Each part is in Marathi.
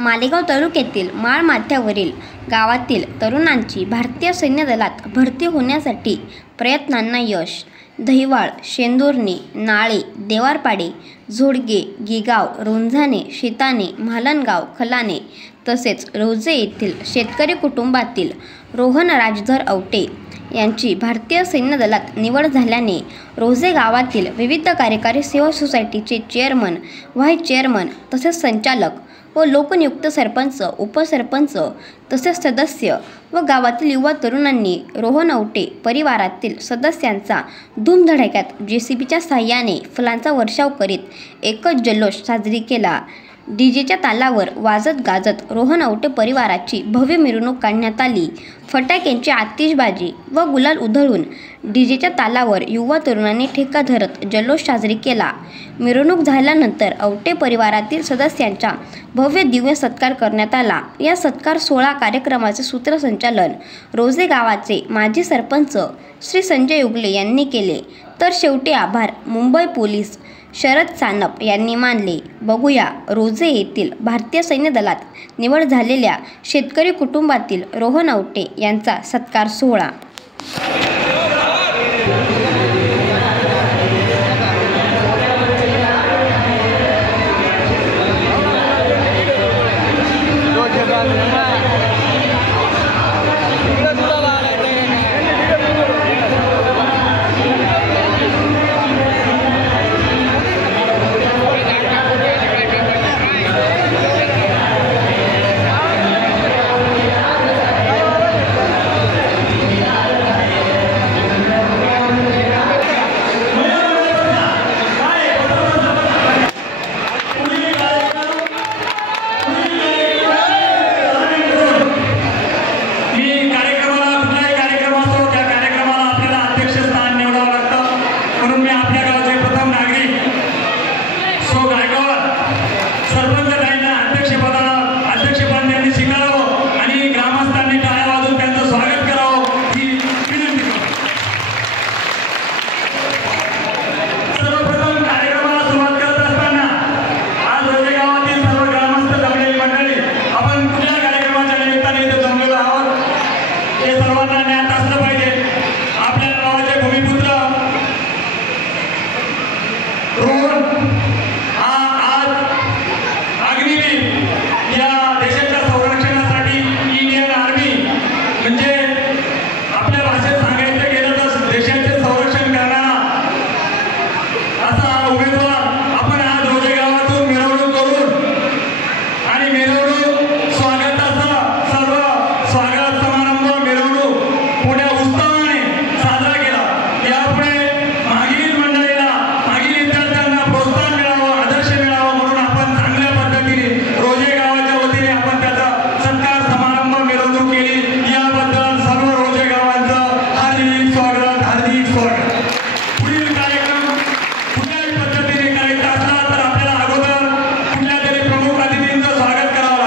मालेगाव तालुक्यातील माळ माथ्यावरील गावातील तरुणांची भारतीय सैन्य दलात भरती होण्यासाठी प्रयत्नांना यश. दहिवाळ, शेंदुर्णी, नाळे, देवारपाडे, झोडगे, गिगाव, रोंझाणे, शेताणे, म्हालनगाव, खलाणे तसेच रोजे येथील शेतकरी कुटुंबातील रोहन राजधर औटे यांची भारतीय सैन्य दलात निवड झाल्याने रोजे गावातील विविध कार्यकारी सेवा सोसायटीचे चेअरमन, व्हाईस चेअरमन तसेच संचालक व लोकनियुक्त सरपंच, उपसरपंच तसेच सदस्य व गावातील युवा तरुणांनी रोहन औटे परिवारातील सदस्यांचा धूमधडाक्यात JCBच्या साहाय्याने फुलांचा वर्षाव करीत एकच जल्लोष साजरी केला. डीजेच्या तालावर वाजत गाजत रोहन औटे परिवाराची भव्य मिरवणूक काढण्यात आली. फटाक्यांची आतिषबाजी व गुलाल उधळून डीजेच्या तालावर युवा तरुणांनी ठेका धरत जल्लोष साजरी केला. मिरवणूक झाल्यानंतर औटे परिवारातील सदस्यांचा भव्य दिव्य सत्कार करण्यात आला. या सत्कार सोहळा कार्यक्रमाचे सूत्रसंचालन रोजे गावाचे माजी सरपंच श्री संजय उगले यांनी केले. तर शेवटी आभार मुंबई पोलीस शरद सानप यांनी मानले. बघूया रोजे येथील भारतीय सैन्य दलात निवड झालेल्या शेतकरी कुटुंबातील रोहन औटे यांचा सत्कार सोहळा. पद्धतीने करायचा असला तर आपल्याला अगोदर कुठल्या तरी प्रमुख अतिथींचं स्वागत करावं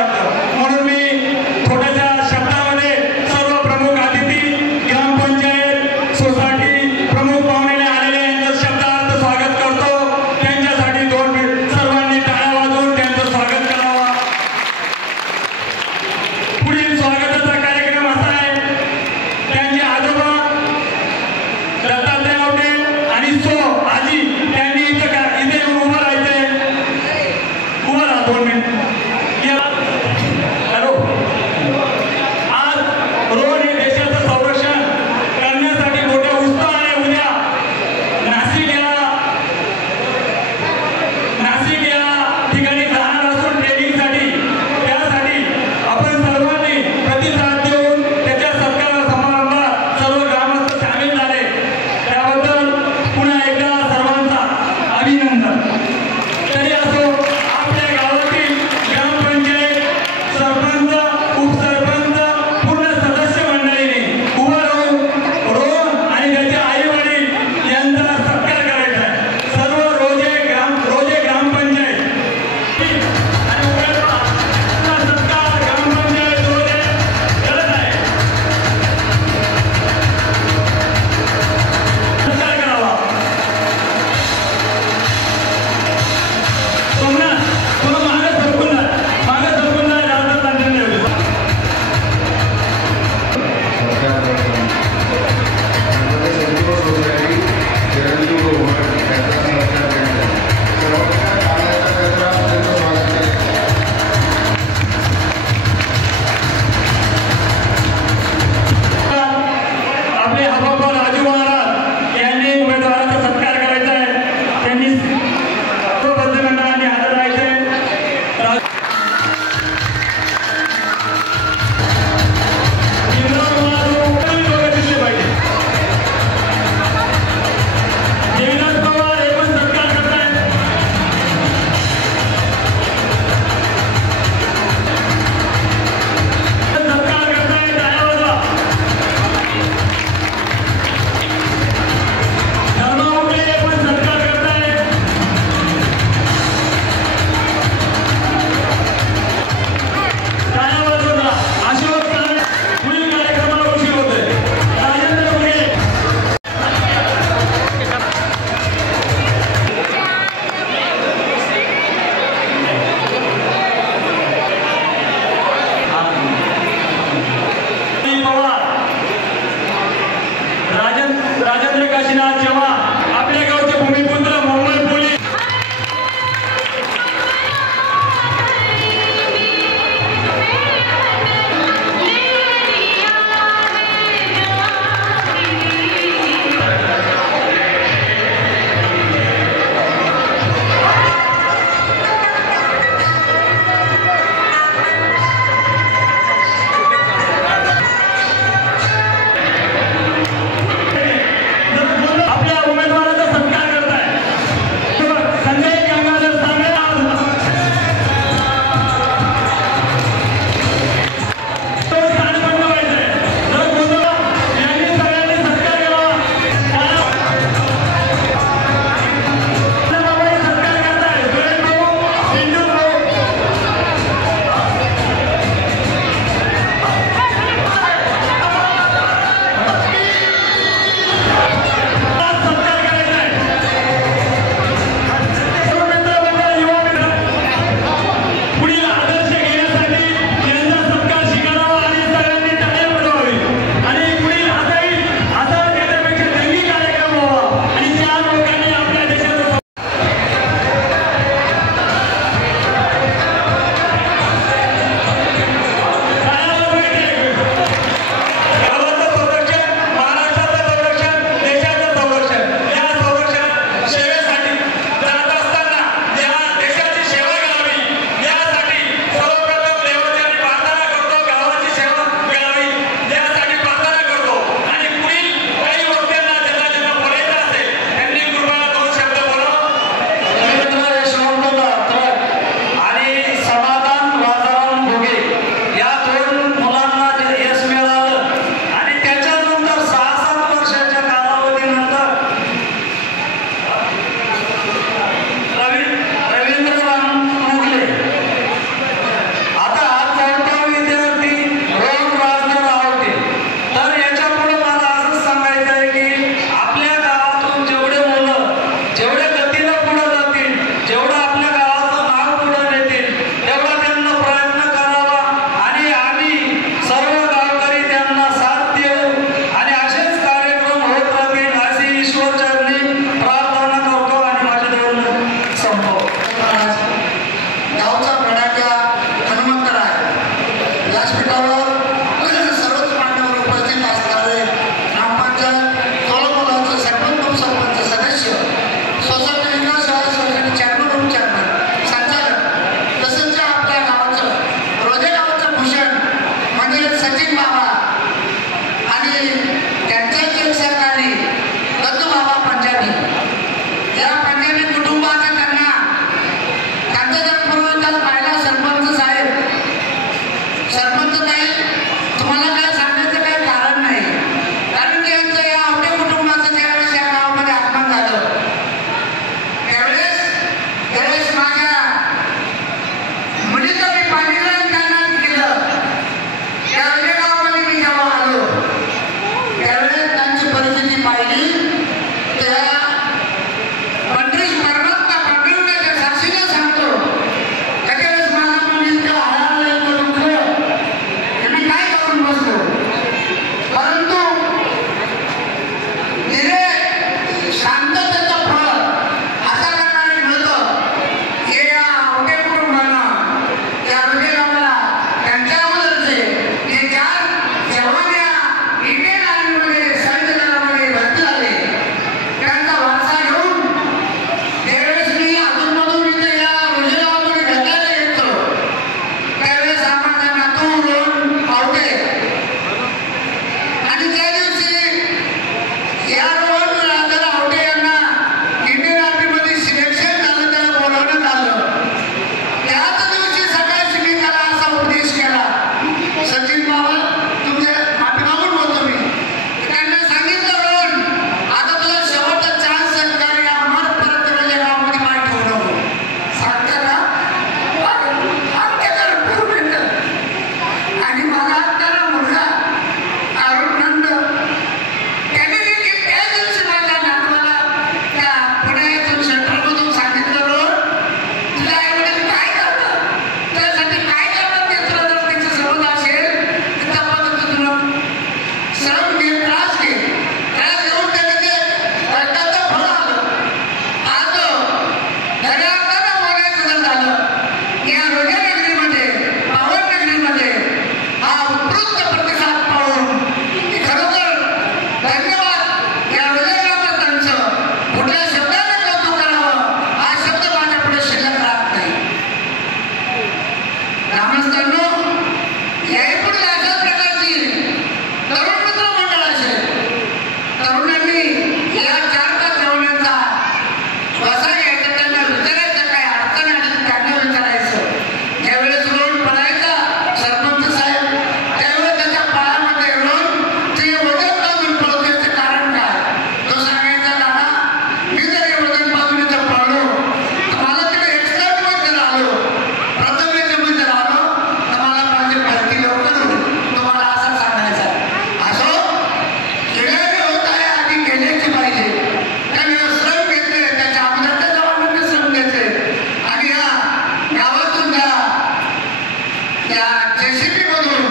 या JCB मधून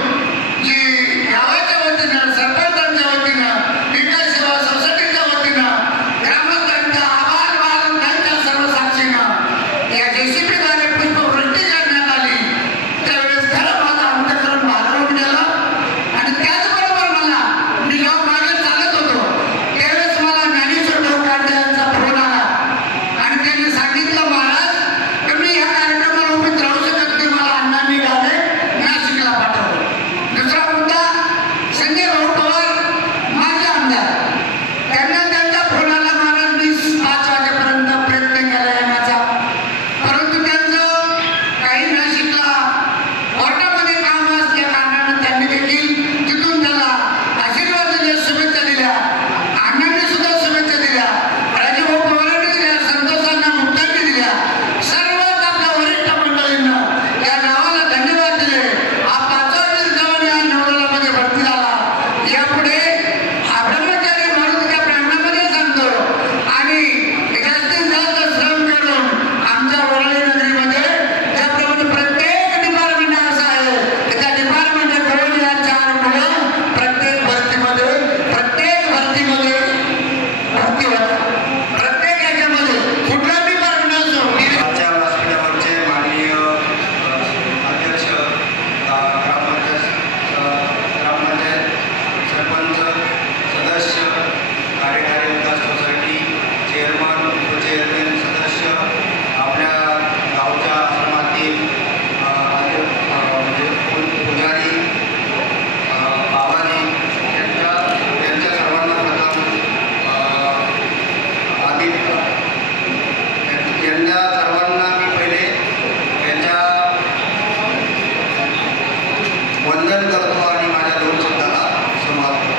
जी गावाच्या वतीनं, सरपंचांच्या वतीनं, विकास सेवा सोसायटीच्या वतीनं, ग्रामस्थांच्या आभार मानून त्यांच्या सर्व साक्षीनं या JCB द्वारे पुष्पवृष्टी करण्यात आली. त्यावेळेस खरं माझा अंतःकरण भारावून गेला आणि त्याचबरोबर मला मी जेव्हा मागे चालत होतो त्यावेळेस मला ज्ञानेश्वर ढोकाटे यांचा फोन आला आणि त्यांनी सांगितलं, महाराज तुम्ही ह्या कार्यक्रमाला उपस्थित राहू शकत नाही, मला अण्णांनी गावे नाशिकला पाठवलं. दुसरा मुद्दा, संजय भाऊ पवार माझे आमदार, त्यांना त्यांच्या फोनाला महाराज मी 5 वाजेपर्यंत प्रयत्न केला येण्याचा, परंतु त्यांचं काही नाशिकला कोर्टामध्ये काम असल्या कारणानं त्यांनी देखील तिथून त्याला आशीर्वाद दिले, शुभेच्छा दिल्या. अण्णांनी सुद्धा शुभेच्छा दिल्या, राजूभाऊ पवारांनी दिल्या, संतोषांना मुक्तांनी दिल्या. सर्वच आपल्या वरिष्ठ मंडळींना या गावाला धन्यवाद दिले. हा 5वा वीर जवान या नवदलामध्ये भरती झाला. यापुढे हा ब्रह्मचारी मारुतीच्या प्रांगणामध्ये सांगतो आणि जास्तीत जास्त श्रम करून आमच्या वरळी नगरीमध्ये ज्याप्रमाणे प्रत्येक डिपार्टमेंट असं आहे की त्या डिपार्टमेंट करून या 4 मुलं प्रत्येक भरतीमध्ये भरती होतात. प्रत्येक याच्यामध्ये कुठला डिपार्टमेंट असो आमच्या व्यासपीठावरचे माननीय अध्यक्ष, ग्रामपंचायत सरपंच, सदस्य, कार्यकारी विकास सोसायटी चेअरमन, उपचेअरमन, सदस्य, आपल्या गावच्या आश्रमातील म्हणजे पुजारी, बाबाजी यांच्या सर्वांना प्रथम यांना सर्वांना मी पहिले यांच्या वंदन करतो आणि माझ्या 2 शब्दाला सुरुवात करतो.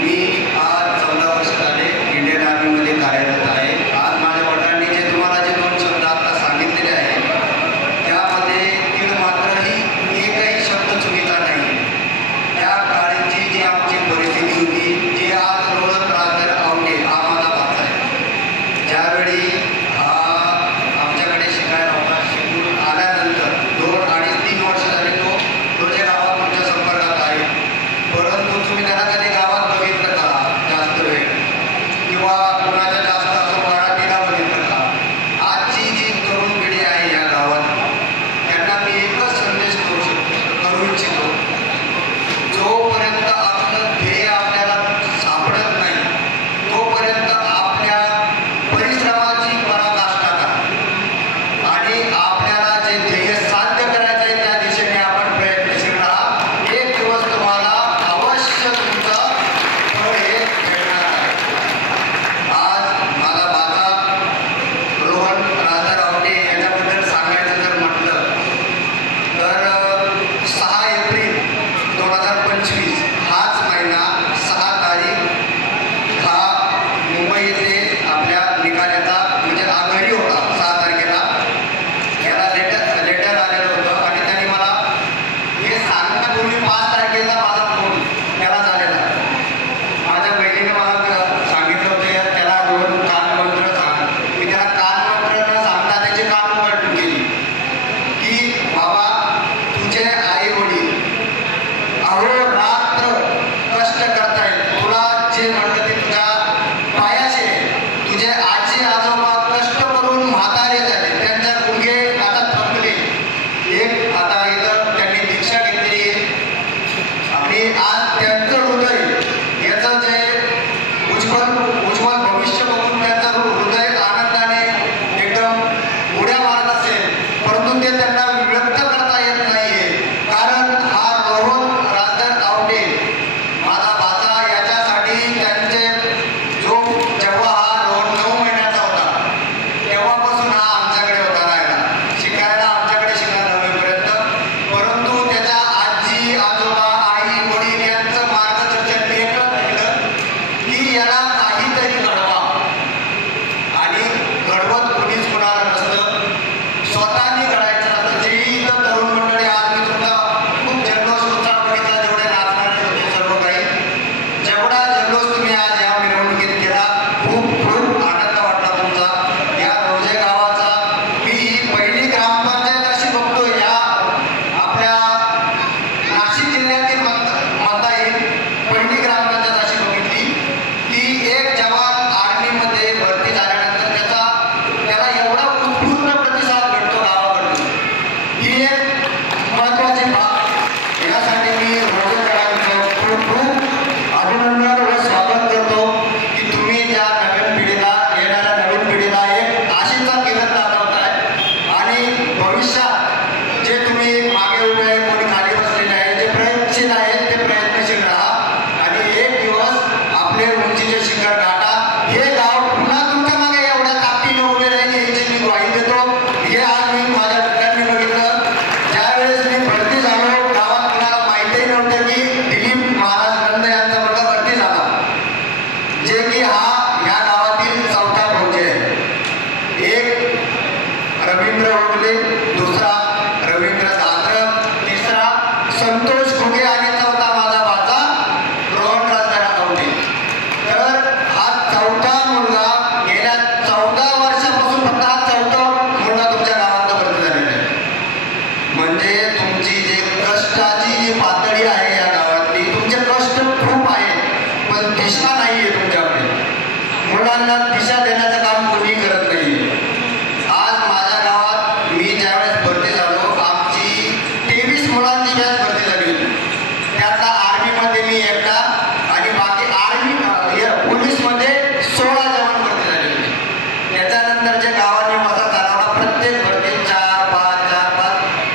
मी आज 14 वर्ष झाले इंडियन आर्मीमध्ये कार्यरत आहे. आज माझ्या वडिलांनी जे तुम्हाला जे 2 शब्द आता सांगितलेले आहेत त्यामध्ये तीळ मात्रही एकही शब्द चुकीचा नाही. त्या काळची जी आमची परिस्थिती होती, जी आज रोडत राहते आवडे, हा माझा भाग आहे. ज्यावेळी हा आमच्याकडे शिकायला होता, शिकून आल्यानंतर 2 अडीच 3 वर्ष झाले तो तुझ्या गावात तुमच्या संपर्कात आहे. मध्ये बॅच भरती झाली होती. त्यातला आर्मीमध्ये मी एकटा आणि बाकी पोलीसमध्ये 16 जवान भरती झाले होते. त्याच्यानंतर जे गावांनी माझा चालवला प्रत्येक भरती 4-5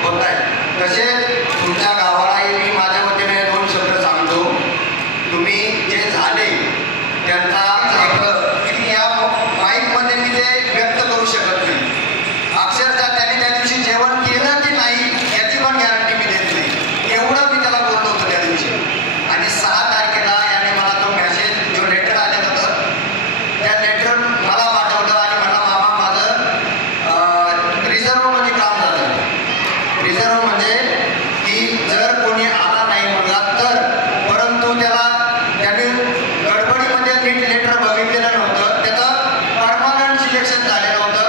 होत आहे. तसेच तुमच्या गावालाही मी माझ्या वतीने 2 शब्द सांगतो. तुम्ही जे झाले त्यांचा किती या माईकमध्ये मी ते व्यक्त करू शकत नाही. अक्षरशः त्यांनी त्या दिवशी जेवण केलं की नाही याची पण गॅरंटी मी देत नाही. एवढं मी त्याला बोललो होतो त्या दिवशी. आणि 6 तारखेला याने मला तो मेसेज जो लेटर आलेलं होतं त्या लेटर मला पाठवलं आणि मला मामा माझं रिझर्वमध्ये काम झालं. रिझर्व म्हणजे की जर कोणी आला नाही मुलगा तर, परंतु त्याने गडबडीमध्ये नीट लेटर बघितलेलं नव्हतं. त्याचं परमनंट सिलेक्शन झालेलं होतं.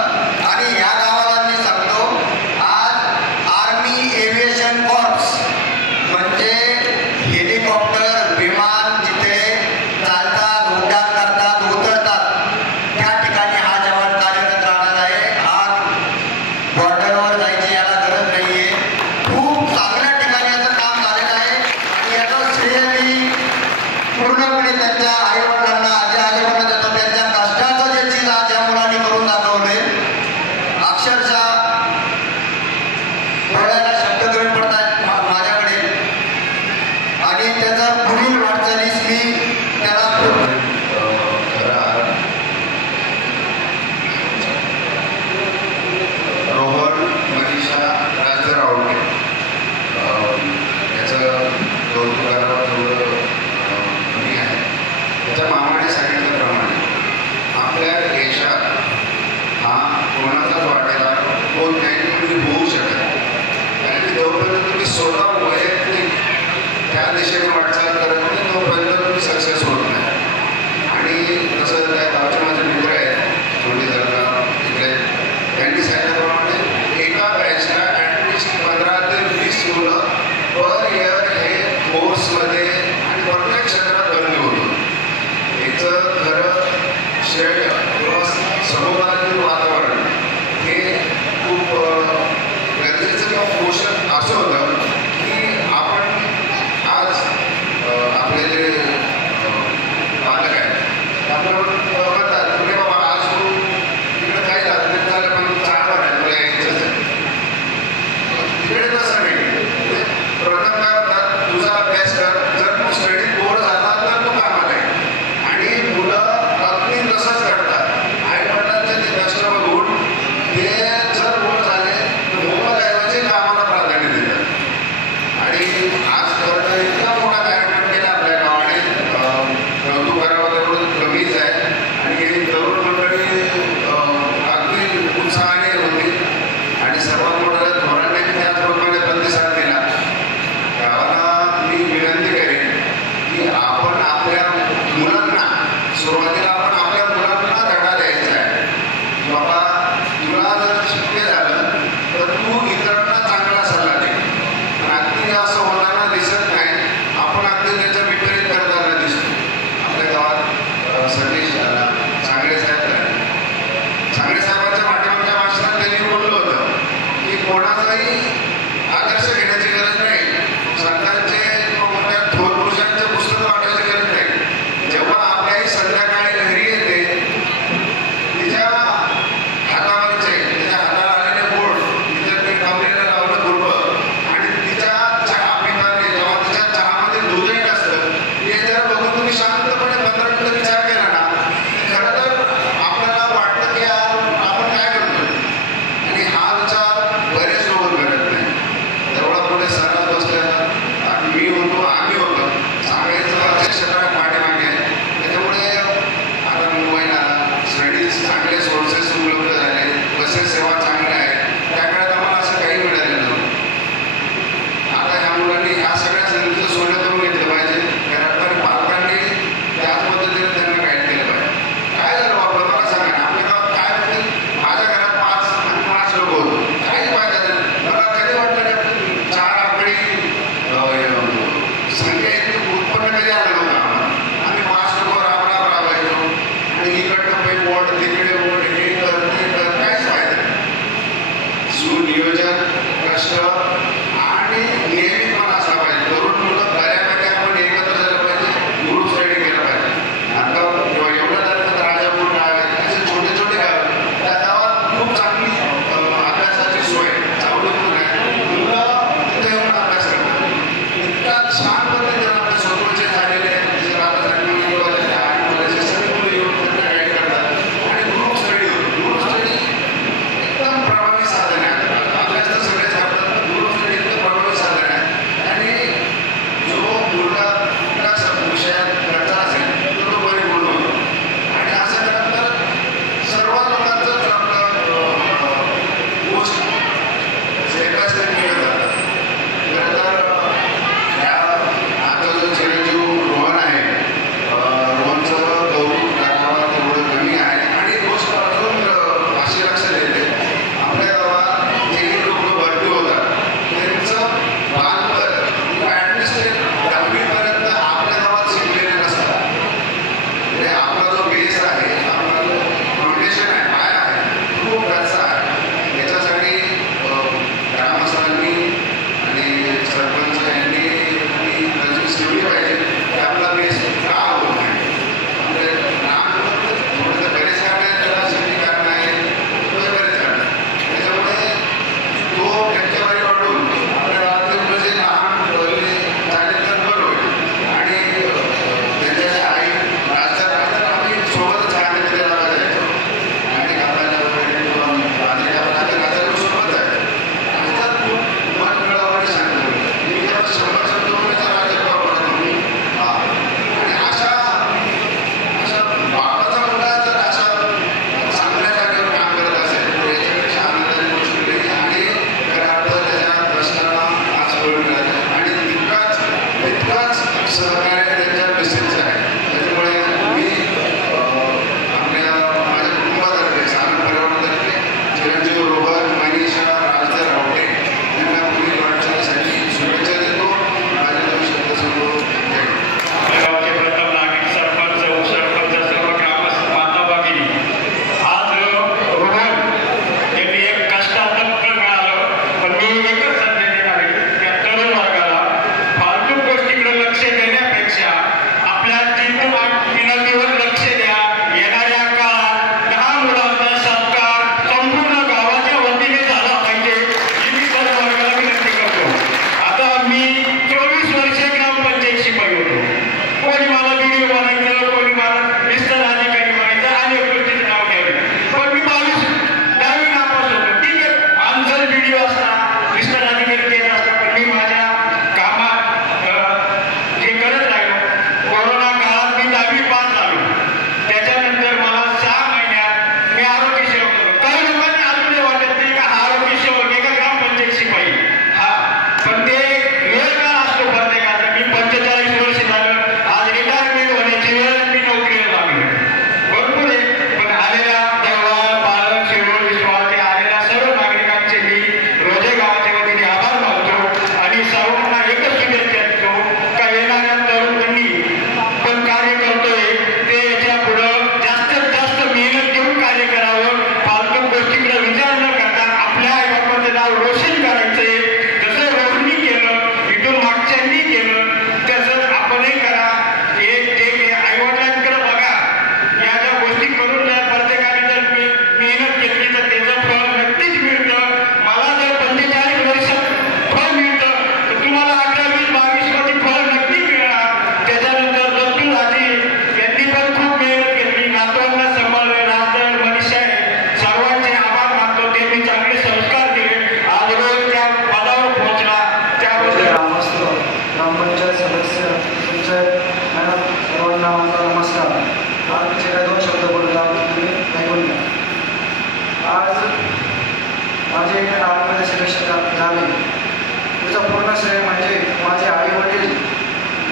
आणि ह्या गावाला मी सांगतो आज आर्मी एव्हिएशन कॉर्प्स म्हणजे हेलिकॉप्टर विमान जिथे चालतात, उड्डाण करतात, उतरतात त्या ठिकाणी हा जवान कार्यरत राहणार आहे. हा बॉर्डरवर जायची याला गरज नाही आहे. खूप चांगल्या ठिकाणी याचं काम झालेलं आहे. आणि याचं श्रेय मी पूर्णपणे त्यांच्या आईवडिलांना आजी आजोबांना देतो. त्यांच्या कष्टाचं जे चीज आज या मुलांनी करून दाखवलंय अक्षरशः बोलायला शब्द कमी पडतात माझ्याकडे. आणि त्याचा पुढील वाटचालीस मी त्याला रोहन मनीषा राजरावटे याचं कौतुक करावं तेवढं कमी आहे. त्याच्या मामाने सांगितल्याप्रमाणे आपल्या देशात हा कोणाचाच वाटेला कोण काही होऊ शकत नाही. कारण की जोपर्यंत तुम्ही स्वतः वैयक्तिक त्या दिशेने वाटचाल करत नाही तोपर्यंत तुम्ही सक्सेस होत नाही. आणि तसं त्या गावचे माझे मित्र आहेत छोटे जळगाव तिकडे त्यांनी सांगितल्याप्रमाणे एका बॅचला ॲटलिस्ट 15 ते 20 मुलं पर इयर हे कोर्समध्ये आणि प्रत्येक क्षेत्रात भरती होतं. याचं खरं श्रेय किंवा सभोवतालील वातावरण हे खूप गरजेचं किंवा पोषक असं होतं की आपण आज आपले जे पालक आहेत आपल्यावर म्हणतात की बाबा आज तू तिकडे काय झालं झालं पण तू चालणार आहे तुला यायचंच आहे. तिकडे तसं नाही. प्रथम काय म्हणतात तुझा अभ्यास कर, जर तू स्टडी बोर्ड झाला तर तू कामाला आहे. आणि मुलं अगदी तसंच करतात. आईवडिलांचे ते कष्ट बघून ते जर बोर्ड झाले तर मोबाईलऐवजी कामाला प्राधान्य देतात. आणि आज खरं तर इतका मोठा कार्यक्रम केला आपल्या गावाने कौतुक करावं तेवढं कमीच आहे. आणि ही तरुण मंडळी अगदी उत्साहाने होती. आणि सर्वात मोठ्या धोरणाने त्याचप्रमाणे प्रतिसाद दिला. गावाला मी विनंती करेन की आपण आपल्या मुलांना सुरुवातीला आपण आपल्या मुलांना धडा द्यायचा आहे. बाबा तुला जर शक्य झालं तर तू इतरांना चांगला सल्ला दे. पण अगदी असं होताना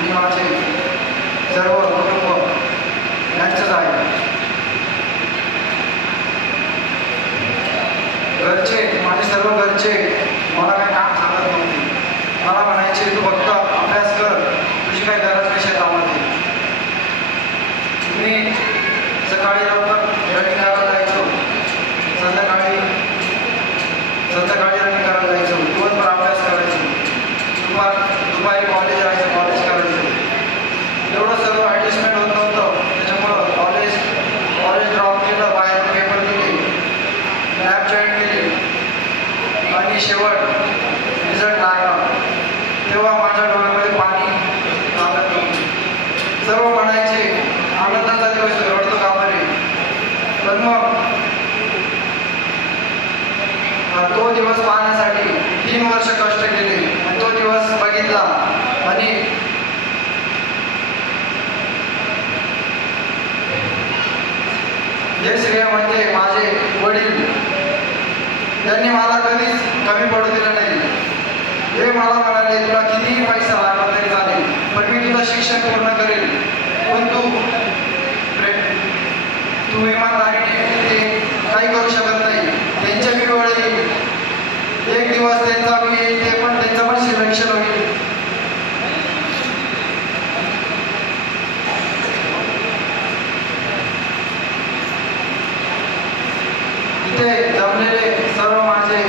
आणि माझे सर्व कुटुंब यांचंच आहे. माझे सर्व घरचे मला काही काम सांगत नव्हते. मला म्हणायचे तू फक्त अभ्यास कर, तुझी काही गरज कशात आवडते. मी सकाळी लवकर रनिंग करायला जायचो, संध्याकाळी रनिंग करायला जायचो, दिवसभर अभ्यास करायचो, दुपारी कॉलेज जायचं, कॉलेज करायचो. एवढं सर्व ॲडजस्टमेंट होत नव्हतं. त्याच्यामुळं कॉलेज ड्रॉप केलं, बाहेर पेपर दिले, लॅब जॉईन केली आणि शेवट रिझल्ट लागला तेव्हा माझ्या डोळ्यामध्ये पाणी लागत नव्हते. सर्व म्हणायचे आनंदाचा दिवस रडतो का बरे. पण मग तो दिवस पाहण्यासाठी 3 वर्ष कष्ट केले आणि तो दिवस बघितला. आणि हे श्रेय म्हणजे माझे वडील. त्यांनी मला कधीच कमी पडू दिलं नाही. हे मला म्हणाले तुला कितीही पैसा लागला तरी चालेल, पण मी तुझं शिक्षण पूर्ण करेल, पण तू इमानदारीने ते काही करू शकत नाही. त्यांच्या मी वेळ येईल, एक दिवस त्यांचा मी येईल, ते पण त्यांचं पण सिलेक्शन होईल. इथे जमलेले सर्व माझे